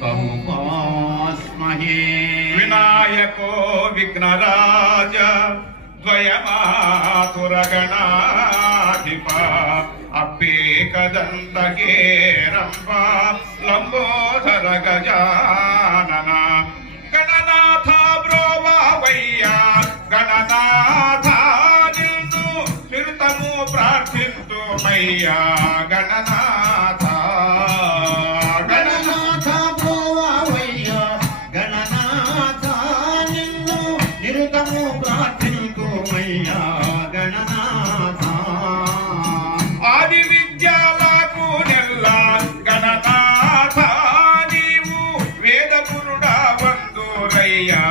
तमुपास्महे। विनायको विघ्नराज द्वयमातुरगणाधिपा अप्पेकदन्तकेरम्ब लम्बोदर गजानन गणनाथ ब्रोवावయ్యా गणनाथ నిన్ను నిరతము ప్రార్థింతుమయ్యా గణనాథ గణనాథ బ్రోవావయ్యా గణనాథ నిన్ను నిరతము ప్రార్థింతుమయ్యా గణనాథ. ఆది విద్యాలకు నెల్ల గణనాథ నీవు వేద గురుడా వందురయ్యా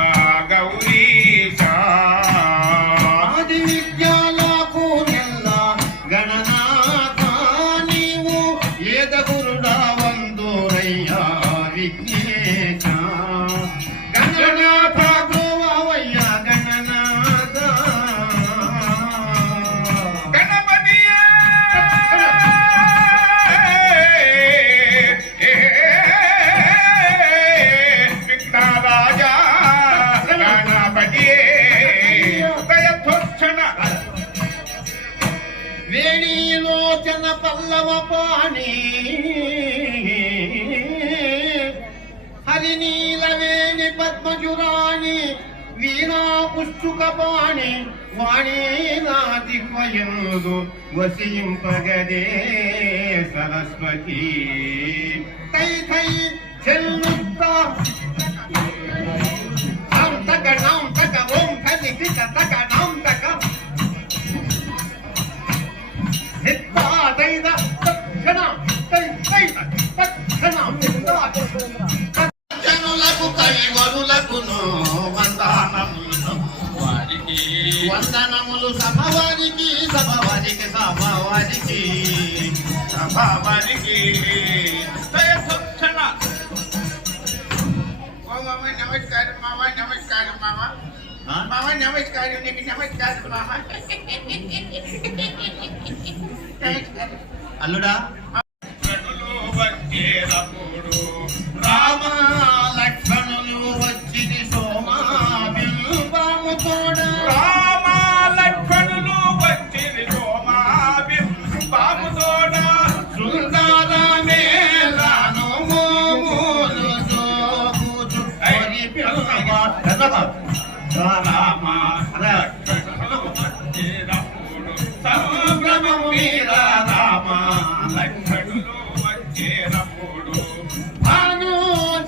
గౌరీశ. ఆది విద్యాలకు నెల్ల గణనాథ నీవు వేద గురుడా వందురయ్యా విఘ్నేశ. గణనాథ బ్రోవావయ్యా గణనాథ. గణపతియే విఘ్నరాజా గణపతియే దయతోక్షణ వేణీలోచన పల్లవ పాణి హరినీలవేణి పద్మజురాణి వీణా పుష్టుక పాణి వాణీనాది వయందు వసింపగదే సరస్వతి. తై తై చెల్లుత్తా తక నాం తక ఓం కది కిట తక నాం తక హిత్తా దైద తక్షణ తై తై తక్షణ హిత్తా. జనులకు కైవరులకును వందనములు వారికి వందనములు సభవారికి సభవారికి సభవారికి సభావానికి దయతోక్షణ. ఓ మామ నమస్కారం మామ నమస్కారం మామ మామ నమస్కారం నీకు నమస్కారం మామ నమస్కారం. అల్లుడా లక్ష్మణులు వచ్చేటప్పుడు రామ లక్ష్మణులు వచ్చింది సోమా బింబాము తోడ. రామ లక్ష్మణులు వచ్చింది సోమాబిం బాబుతోడ సుందరమే రాను మోములు జోబుచు హరి పిల్లవా. రామ లక్ష్మణులు వచ్చేటప్పుడు సంభ్రమము మీర రామ లక్ష్మణులు వచ్చేటప్పుడు భాను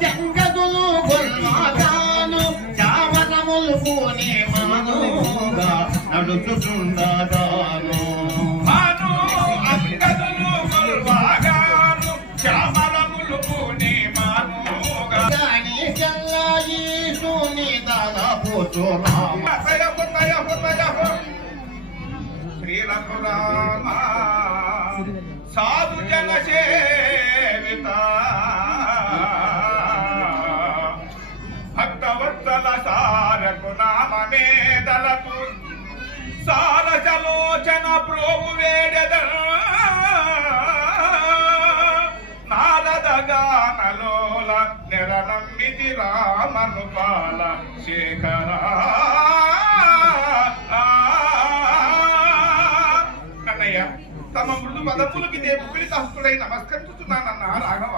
జంగదులు గొల్మాదాను చామరములు పూని మానుగా నడుచుచుండగాను. భాను అంగదులు గొల్వాగాను శ్యామలములు పూని మానుగా గాని జల్లాయి సూని దాదాపోచు రామ. తయహు తయహు తయహు శ్రీరఘు రామ సాధు జన సేవిత భక్తవత్సల సారకు నామమే దళతు సారసలోచన ప్రోగు వేడద నారద గానలోల నిరనమ్మితి రామను పాల శేఖర. అన్నయ్య తమ మృదు పదములకి దేవుడి సహస్తుడై నమస్కరిస్తున్నానన్న రాఘవ.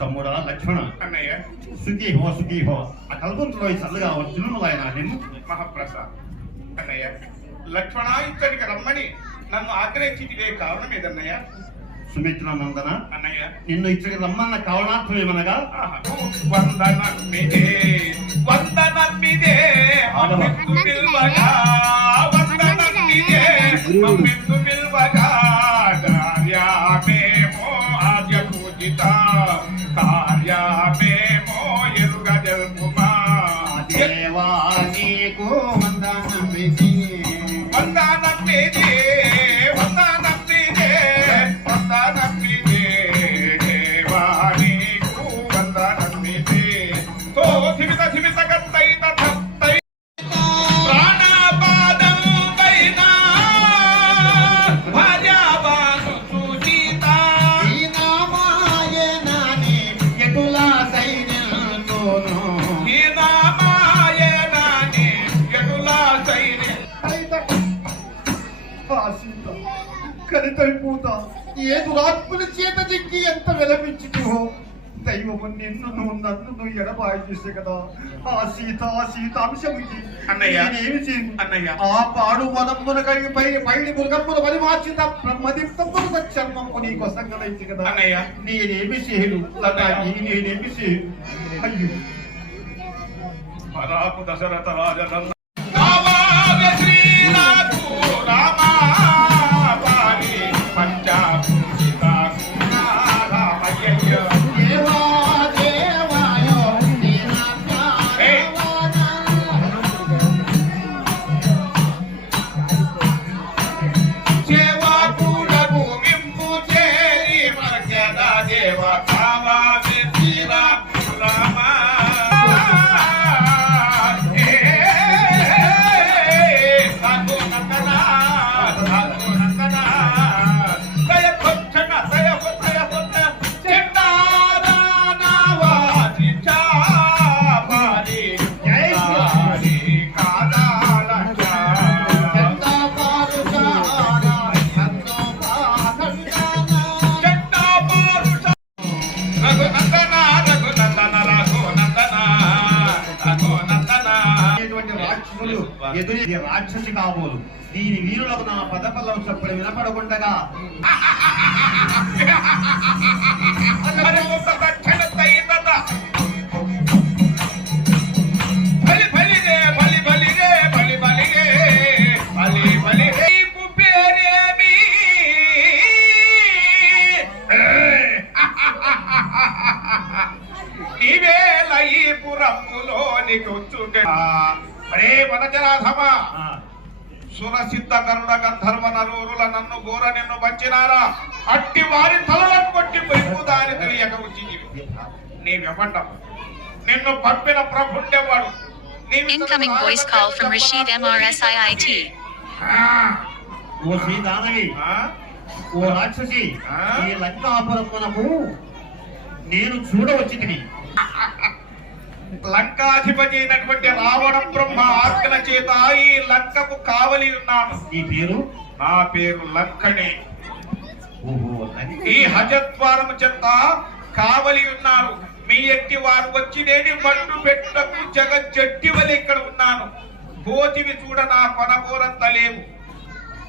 తమ్ముడా లక్ష్మణ అన్నయ్య సుఖీ హో ఆ కల్పంతులో చల్లగా వచ్చిన ఆయన నిన్ను మహాప్రసాద్. అన్నయ్య లక్ష్మణ ఇక్కడికి రమ్మని నన్ను ఆగ్రహించిటివే కారణం ఏదన్నయ్య? సుమిత్ర నందన అన్నయ్య నిన్ను ఇక్కడికి రమ్మన్న కారణార్థం ఏమనగా వందనమ్మిదే వందనమ్మిదే అమ్మెత్తు పిల్వగా వందనమ్మిదే అమ్మెత్తు పిల్వగా కార్యామేమో ఆద్య పూజిత కార్యామేమో ఎరుగ జల్పుమా దేవా నీకు వందనమిది వందనమ్మిదే వందనమ్మిదే వందనమ్మిదే దేవా నీకు వందనమ్మిదే తో ధిమిత ధిమిత గత్తై తత్తై ప్రాణపాదం పైన భార్య ఎంతటి పూత ఏ దురాత్మల చేత దిక్కి ఎంత విలపించుతూ దైవము నన్ను ఎడబాయి చేసే కదా ఆ సీతాంశముకి అన్నయ్య నేనేమి చేయను అన్నయ్య ఆ పాడు వనమ్మున కలిగి పైడి మృగమ్ముల పరిమార్చిత బ్రహ్మదిప్తముల చర్మము నీ కొసంగలైంది కదా అన్నయ్య నేనేమి చేయను నేనేమి చేయను అయ్యో పరాకు దశరథ రాజనన్న కావాలి శ్రీనాథు రామా పాలి పంచాభూషిత రామయ్య దేవా దేవాయో సేవా కూడా భూమింపు చేరి మర్యాద దేవ కావాలి శ్రీరాము రామా ఎదురు రాక్షసి కాబోలు దీని వీరులకు నా పదపల్లం చప్పుడు వినపడకుండగా నీవేల ఈ పురములో నీకు అరే వనజనాథమ సురసిద్ధ గరుడ గంధర్వ నరూరుల నన్ను గోర నిన్ను బచ్చినారా అట్టి వారి తలలను కొట్టి పెరుగు దారి తెలియక వచ్చింది నీవెవ్వటం నిన్ను పంపిన ప్రభుండేవాడు Incoming voice call from Rashid MRSIIT. ఓ శ్రీదానవి ఓ రాక్షసి ఈ లంకాపురమునకు నేను చూడవచ్చితిని లంకాధిపతి అయినటువంటి రావణ బ్రహ్మ ఆజ్ఞల చేత ఈ లంకకు కావలి ఉన్నాను. ఈ పేరు నా పేరు లంకనే. ఓహో ఈ హజద్వారము చెంత కావలి ఉన్నారు. మీ ఎట్టి వారు వచ్చి నేను బండు పెట్టుటకు జగజ్జట్టి వలి ఇక్కడ ఉన్నాను. గోతివి చూడ నా కొనగోరంత లేవు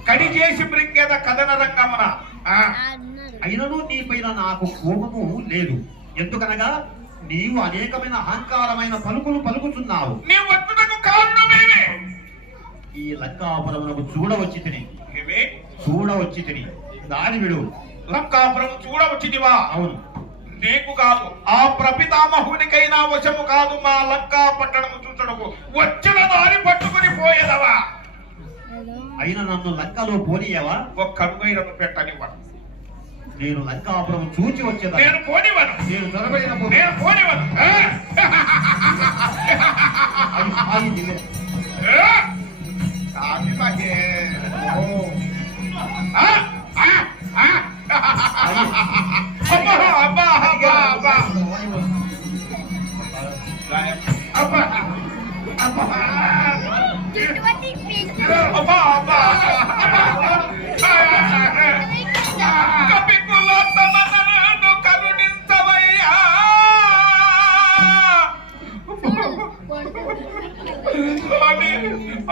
కడి చేసి బ్రింగేద కథన రంగమున. అయినను నీపైన నాకు కోపము లేదు. ఎందుకనగా నీవు అనేకమైన అహంకారమైన పలుకులు పలుకుతున్నావు. నీవు వచ్చుటకు కారణమేమే? ఈ లంకాపురమునకు చూడవచ్చితిని. తిని దాని విడు. లంకాపురం చూడవచ్చితివా? అవును. నీకు కాదు, ఆ ప్రపితామహునికైనా వశము కాదు మా లంకా పట్టణము చూచడకు. వచ్చిన దారి పట్టుకుని పోయేదవా? అయినా నన్ను లంకలో పోనీయవా? ఒక్క అడుగైనను పెట్టనివ్వను. నేను లంకాపురం చూచి వచ్చేదా? నేను పోనివ్వను. నేను త్వరపడిన నేను పోనివ్వను.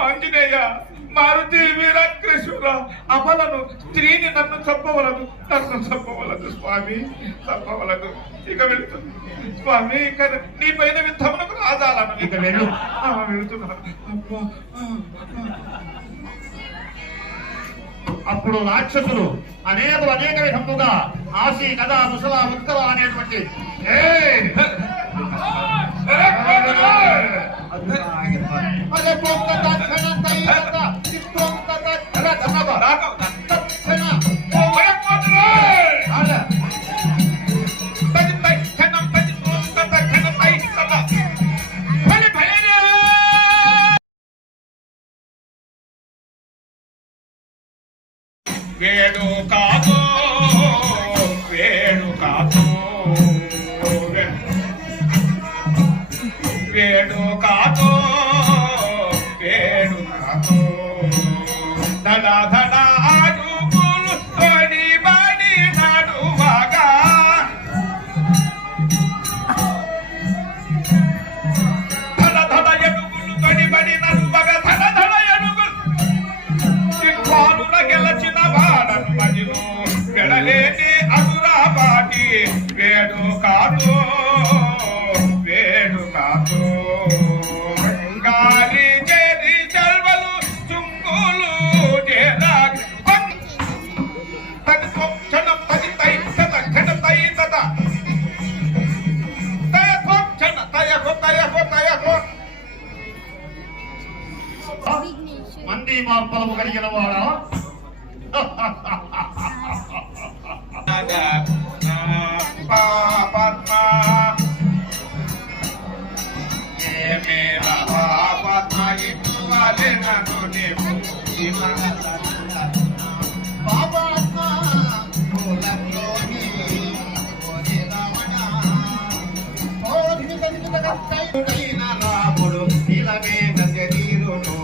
ఆంజనేయ, మారుతి వీరకృష్ణ, అమలను స్త్రీని నన్ను చంపవలదు, స్వామి, చంపవలదు. ఇక వెళుతుంది స్వామి. ఇక నీ పైన యుద్ధమునకు రాజాలను ఇక వెళ్ళు. వెళుతున్నాను. అప్పుడు రాక్షసులు అనేక విధముగా ఆసి కదా ముసలా ముక్కల అనేటువంటి వేడు కాదు వేడు కాదు వేడు కాదు వేడు కాదు ధడా ధడా అడుగులు మార్పలము కలిగిన వాడా పద్మ పద్మ ఇవ్వాలి నన్ను నీవు రాముడు ఇలమే శరీరుడు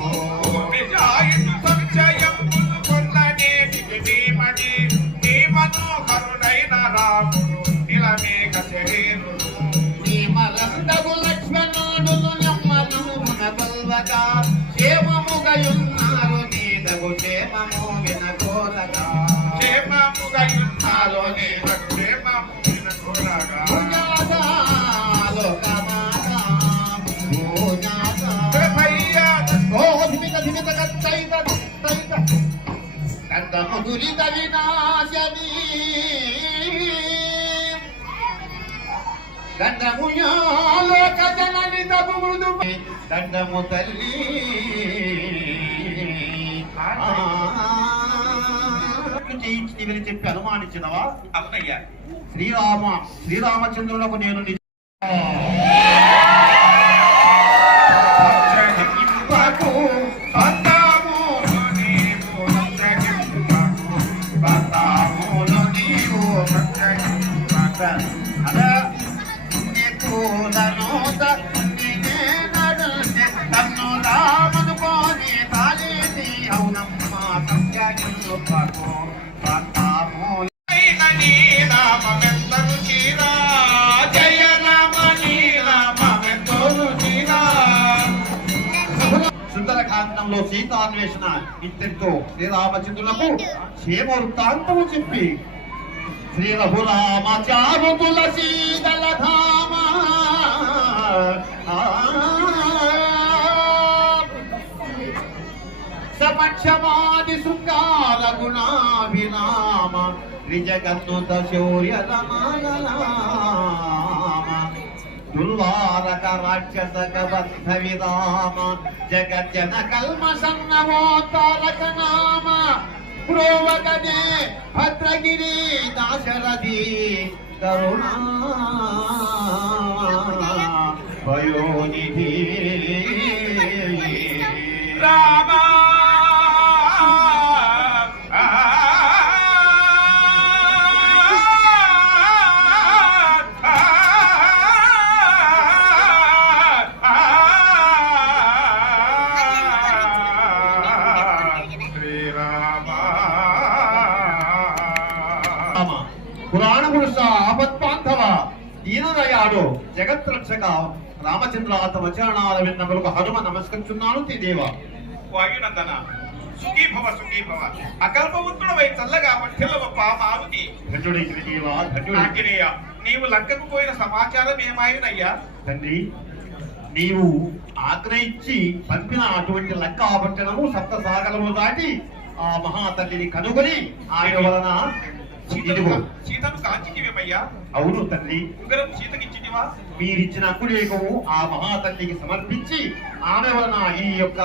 మనోహరుడైన రాముడు ఇలమేఘ శరీరుడు మలందగు లక్ష్మణుడు నమ్మనున కొల్వగా క్షేమముగయున్నారు నీదగు క్షేమము వినకోరగా క్షేమముగయున్నారు నీదగు క్షేమము వినకోరగా దురిత వినాశని దండముయాలోక జనని తగు మృదు దండము తల్లి చేయించి చెప్పి అనుమానించినవా? అవునయ్యా. శ్రీరామచంద్రులకు నేను సుందరకాండంలో సీతాన్వేషణ ఇంతటితో శ్రీరామచంద్రులకు క్షేమ వృత్తాంతము చెప్పి శ్రీ రఘురామ చారు తులసీదల ధామ సమక్షమాది శృంగార గుణాభినామ త్రిజగన్నుత శౌర్య రమాణనామ దుర్వారక రాక్షసక బద్ధ విరామ జగజ్జన కల్మసన్నమోతారక నామ ప్రోవగనే భద్రగిరి దాశరథి కరుణా వయోనిధి రామా పురాణ పురుష ఆపత్పాంధవ దీనదయాడు జగత్రక్షక రామచంద్ర తమచరణాల విన్నములకు హనుమ నమస్కరించున్నాను దేవ. వాయునందన సుఖీభవ సుఖీభవ అకల్పవంతుడవై చల్లగా వర్ధిల్లవప్ప మారుతి. ఆంజనేయ, నీవు లంకకు పోయిన సమాచారం ఏమాయునయ్యా? తండ్రి, నీవు ఆజ్ఞ ఇచ్చి పంపిన అటువంటి లంక ఆపట్టణము సప్త సాగరము దాటి ఆ మహాతల్లిని కనుగొని ఆయన వలన సీతను కాంచితివేమయ్యా? అవును తండ్రి. ఉంగరం సీతకిచ్చితివా? మీరిచ్చిన అక్కుడేకము ఆ మహాతల్లికి సమర్పించి ఆమె వలన ఈ యొక్క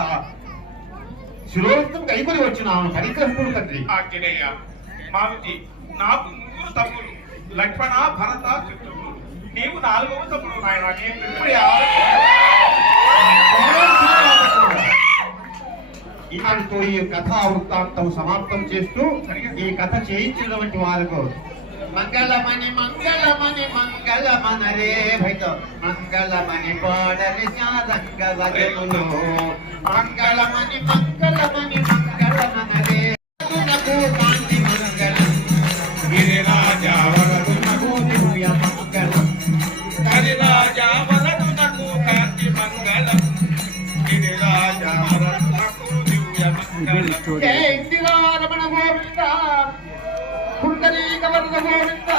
శిరోరక్తం కైకొని వచ్చిన ఆమె పరిగ్రహుడు తండ్రి. ఆంజనేయ, మారుతి, నాకు 3 తమ్ములు లక్ష్మణ, భరత, శత్రుఘ్నులు. నీవు 4వ తమ్ముడు నాయన. నేను ఇప్పుడే ఇతనితో ఈ కథా వృత్తాంతం సమాప్తం చేస్తూ ఈ కథ చేయించినటువంటి వారికి మంగళమణి మంగళమణి మంగళమనరే భైత మంగళమణి పాడలి శారంగవదనులో మంగళమణి మంగళమణి మంగళమనరే కాంతి మంగళం గిరిరాజా వరదునకు దివ్య మంగళం హరిరాజా వరదునకు కాంతి మంగళం గిరిరాజా వరదునకు దివ్య మంగళం. జయ ఇందిరా రమణ గోవింద పుండరీక వరద గోవింద